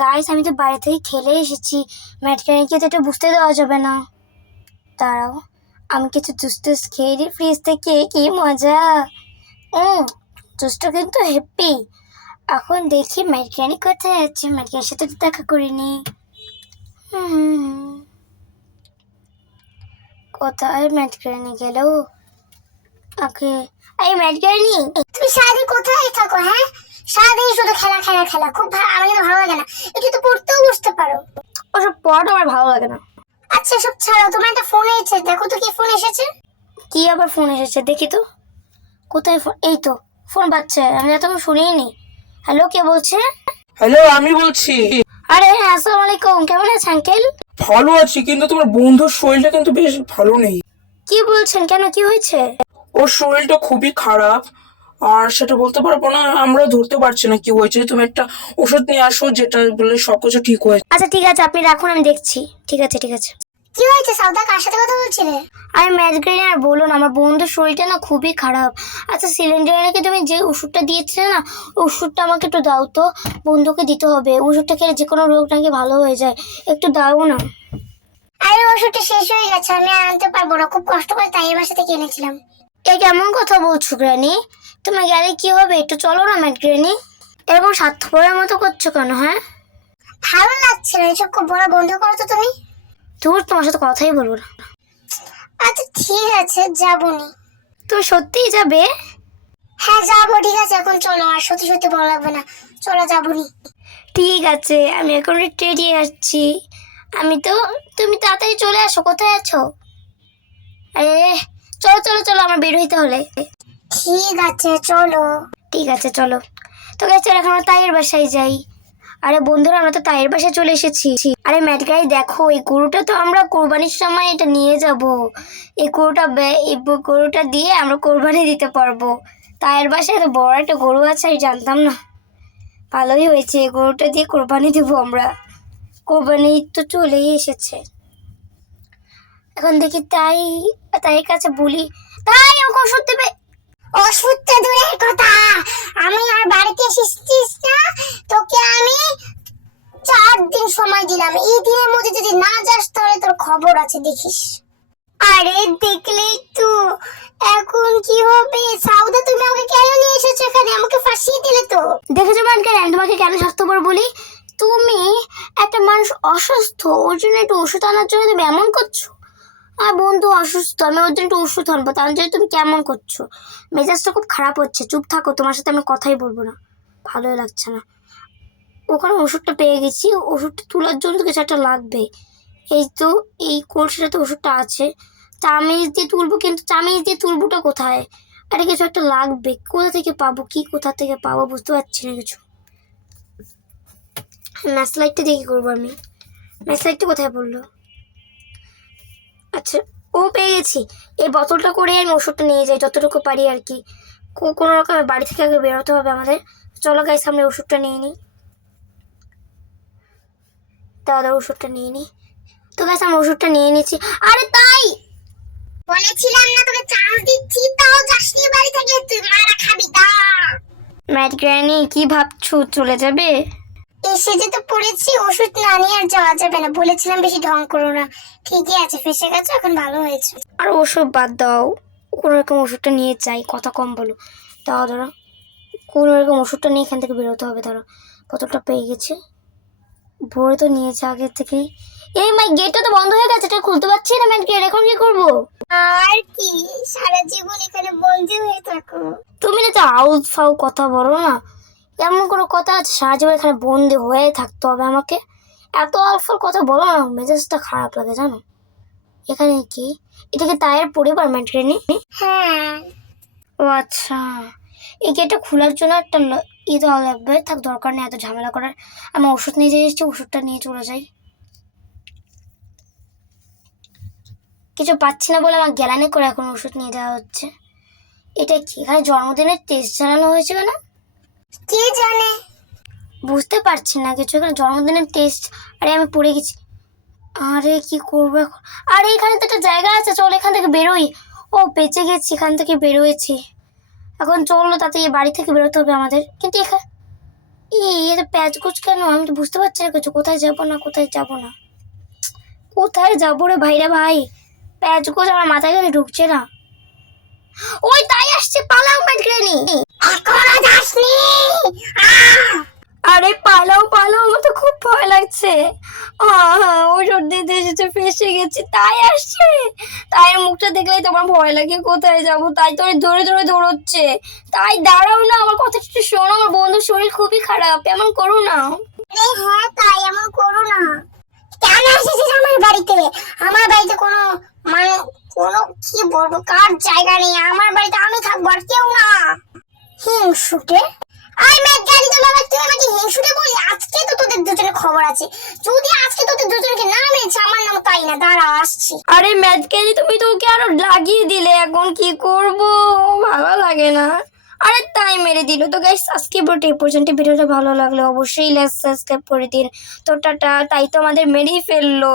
Guys, আমি তো বাড়ি থেকে খেলে এসেছি। ম্যাটকানিকে তো এটা বুঝতে দেওয়া যাবে না। দাঁড়াও, আমি কিছু জুস টুস খেয়ে নিই ফ্রিজ থেকে। কি মজা! জুসটা কিন্তু হ্যাপি। এখন দেখি ম্যাটকানি কোথায় আছে। ম্যাটকানির সাথে তো দেখা করিনি। কোথায় ম্যাটকানি গেল? ওকে, এই ম্যাটকানি, তুমি সারাদিন কোথায় থাকো? হ্যাঁ, সারাদিন শুধু খেলা খেলা খেলা। খুব আমার কিন্তু ভালো লাগে না। একটু তো পড়তেও বসতে পারো। ওসব পড়াটা আমার ভালো লাগে না। আচ্ছা, সব ছাড়ো, তোমার একটা ফোন এসেছে, দেখো তো কি ফোন এসেছে। কি আবার ফোন এসেছে? দেখি তো। কোথায় ফোন? এই তো ফোন বাজছে, আমি তখন শুনিনি। হ্যালো, কে বলছে? হ্যালো, আমি বলছি। আরে হ্যাঁ, আসসালামু আলাইকুম। কেমন আছে আঙ্কেল? ভালো আছি, কিন্তু তোমার বন্ধুর শরীরটা কিন্তু বেশ ভালো নেই। কি বলছেন? কেন, কি হয়েছে? ওর শরীরটা খুবই খারাপ, আর সেটা বলতে পারবো না, আমরা ধরতে পারছি না কি হয়েছে। তুমি একটা ওষুধ নিয়ে আসো, যেটা বলে সবকিছু ঠিক হয়ে। আচ্ছা ঠিক আছে, আপনি রাখুন, আমি দেখছি। ঠিক আছে ঠিক আছে। কি হয়েছে সাউদা? কার সাথে কথা বলছিলে? আর ম্যাটগ্রেন, আর বলুন, আমার বন্ধুর শরীরটা না খুবই খারাপ। আচ্ছা, সিলিন্ডারকে তুমি যে ওষুধটা দিয়েছিলে না, ওষুধটা আমাকে একটু দাও তো। বন্ধুকে দিতে হবে। ওষুধটা খেলে যে কোনো রোগ নাকি ভালো হয়ে যায়। একটু দাও না। আরে ওষুধটা শেষ হয়ে গেছে, আমি আর আনতে পারবো না। খুব কষ্ট করে তাইয়ের বাসা থেকে এনেছিলাম। এই কেমন কথা বলছো গ্র্যানি? তোমার গেলে কি হবে? একটু চলো না ম্যাটগ্রেনি। এরকম স্বার্থপরের মতো করছো কেন? হ্যাঁ, ভালো লাগছে না, এসব খুব বড় বন্ধ করো তো তুমি। তোমার সাথে কথাই বলবো না। আচ্ছা ঠিক আছে, যাবনি। তুমি সত্যিই যাবে? হ্যাঁ যাবো, ঠিক আছে, এখন চলো। আর সত্যি সত্যি ভালো লাগবে না, চলো যাবনি। ঠিক আছে, আমি এখন রেডি আসছি। তুমি তাড়াতাড়ি চলে আসো। কোথায় আছো? আরে চলো চলো চলো, আমার বের হইতে হলে। ঠিক আছে চলো। ঠিক আছে চলো। তো গেছে, এখন আমরা তাইয়ের বাসায় যাই। আরে বন্ধুরা, আমরা তো তাইয়ের বাসায় চলে এসেছি। আরে ম্যাটগাই, দেখো, এই গরুটা তো আমরা কোরবানির সময় এটা নিয়ে যাব। এই গরুটা দিয়ে আমরা কোরবানি দিতে পারবো। তাইয়ের বাসায় তো বড় একটা গরু আছে, আমি জানতাম না। ভালোই হয়েছে, এই গরুটা দিয়ে কোরবানি দেবো আমরা। কোরবানি তো চলেই এসেছে। এখন দেখি তাইয়ের কাছে বলি, তাই ওকে ওষুধ দেবে। ওষুধটা দূরের কথা, আমি আর বাড়িতে এসেছিস না, তোকে আমি 4 দিন সময় দিলাম। এই দিনের মধ্যে যদি না যাস তাহলে তোর খবর আছে, দেখিস। আরে দেখলেই তো, এখন কি হবে? সাউদা, তুমি আমাকে কেন নিয়ে এসেছো এখানে? আমাকে ফাঁসিয়ে দিলে তো। দেখেছো মানকার, আমি তোমাকে কেন স্বাস্থ্যকর বলি? তুমি একটা মানুষ অসুস্থ, ওর জন্য একটু ওষুধ আনার জন্য তুমি এমন করছো। আর বন্ধু অসুস্থ, আমি ওর জন্য একটু ওষুধ আনবো, তার জন্য তুমি কেমন করছো? মেজাজটা খুব খারাপ হচ্ছে। চুপ থাকো, তোমার সাথে আমি কথাই বলবো না। ভালোই লাগছে না। ওখানে ওষুধটা পেয়ে গেছি, ওষুধটা তোলার জন্য তো কিছু একটা লাগবে। এই তো, এই কলসিটাতে ওষুধটা আছে। চামিচ দিয়ে তুলবো, কিন্তু চামিচ দিয়ে তুলবোটা কোথায়? আরে কিছু একটা লাগবে, কোথা থেকে পাবো বুঝতে পারছি না কিছু। ম্যাচ লাইটটা দিয়ে কি করবো আমি? ম্যাচ লাইটটা কোথায় পড়লো? আচ্ছা, ও পেয়ে গেছি। এই বোতলটা করে আমি ওষুধটা নিয়ে যাই যতটুকু পারি আর কি। কোনো রকম বাড়ি থেকে আগে বেরোতে হবে আমাদের। চলো গাইস, সামনে ওষুধটা নিয়ে নিই। দাদা ওষুধটা নিয়ে নিই। তো গাইস, আমি ওষুধটা নিয়ে নিচ্ছি। আরে তাই বলেছিলাম না তোকে চান্স দিচ্ছি, তাও যাসনি বাড়ি থেকে। তুই মারা খাবি, দা। ম্যাট গ্র্যানি, কি ভাবছো? চলে যাবে? এসে যে তো পড়েছি, ওষুধ না নিয়ে আর যাওয়া যাবে না। বলেছিলাম বেশি ঢং করো না। ঠিকই আছে, ফেসে গেছো, এখন ভালো হয়েছে। আর ওসব বাদ দাও, কোনো রকম ওষুধটা নিয়ে যাই। কথা কম বলো। ধরো, কোনো রকম ওষুধটা নিয়ে এখান থেকে বেরোতে হবে। ধরো, বোতলটা পেয়ে গেছে, ভরে তো নিয়েছে আগে থেকেই। এই মাই, গেটটা তো বন্ধ হয়ে গেছে, এটা খুলতে পারছি না। ম্যাট গেট, এখন কি করবো? আর কি, সারা জীবন এখানে বন্দি হয়ে থাকো। তুমি না তো আউল ফাউ কথা বলো না। এমন কোনো কথা আছে সারা জীবন এখানে বন্দি হয়ে থাকতে হবে আমাকে? এত আলফাল কথা বলো না, মেজাজটা খারাপ লাগে জানো। এখানে কি, এটাকে তাইয়ের পরিবার ম্যাট্রেনি? হ্যাঁ। ও আচ্ছা, এই গেটটা খোলার জন্য একটা ই দেওয়া লাগবে। থাক, দরকার নেই এত ঝামেলা করার। আমি ওষুধ নিয়ে এসেছি, ওষুধটা নিয়ে চলে যাই। কিছু পাচ্ছি না বলে আমার গ্যালানি করে এখন ওষুধ নিয়ে যাওয়া হচ্ছে। এটা কি, এখানে জন্মদিনের টেস্ট চালানো হয়েছে কেন? কে জানে, বুঝতে পারছি না কিছু। এখানে জন্মদিনের টেস্ট। আরে আমি পড়ে গেছি। আরে কি করবো এখন? আরে এখানে তো একটা জায়গা আছে, চল এখান থেকে বেরোই। ও বেঁচে গেছি, এখান থেকে বেরোয়েছি। এখন চলো, তাতে বাড়ি থেকে বেরোতে হবে আমাদের। কিন্তু এখানে প্যাচগোছ কেন? আমি তো বুঝতে পারছি না কিছু। কোথায় যাবো না কোথায় যাবো রে ভাইরা ভাই? প্যাচগোছ আমার মাথায় গেলে ঢুকছে না। ওই তাই আসছে, পালাও ম্যাডগ্রেনি। এখনো যাসনি? আরে পালাও, আমার তো খুব ভয় লাগছে। ওষুধ দিতে এসেছে, ফেসে গেছি। তাই আসছে, তাইয়ের মুখটা দেখলেই তোমার ভয় লাগে। কোথায় যাবো? তাই তো ধরে দৌড়চ্ছে। তাই দাঁড়াও না, আমার কথা একটু শোনো, আমার বন্ধুর শরীর খুবই খারাপ, এমন করো না। হ্যাঁ তাই, এমন করো না। কেন এসেছিস আমার বাড়িতে? আমার বাড়িতে কোনো মানে কোনো কি বলবো, কার জায়গা নেই। আমার বাড়িতে আমি থাকবো, আর কেউ না। হিংসুটে! আই মেঘালি, তো বাবা তুই আমাকে হিংসুটে বলি? আজকে তো তোদের দুজনের খবর আছে। যদি আজকে তোদের দুজনকে না মেরেছে, আমার নাম তাই না। দাঁড়া, আসছি। আরে ম্যাডকেলি, তুমি তো ওকে আরো লাগিয়ে দিলে, এখন কি করব? ভালো লাগে না। আরে তাই মেরে দিল। তো গাইস, আজকে এই পর্যন্ত। ভিডিওটা ভালো লাগলে অবশ্যই লাইক সাবস্ক্রাইব করে দিন। তো টাটা। তাই তো আমাদের মেরেই ফেললো।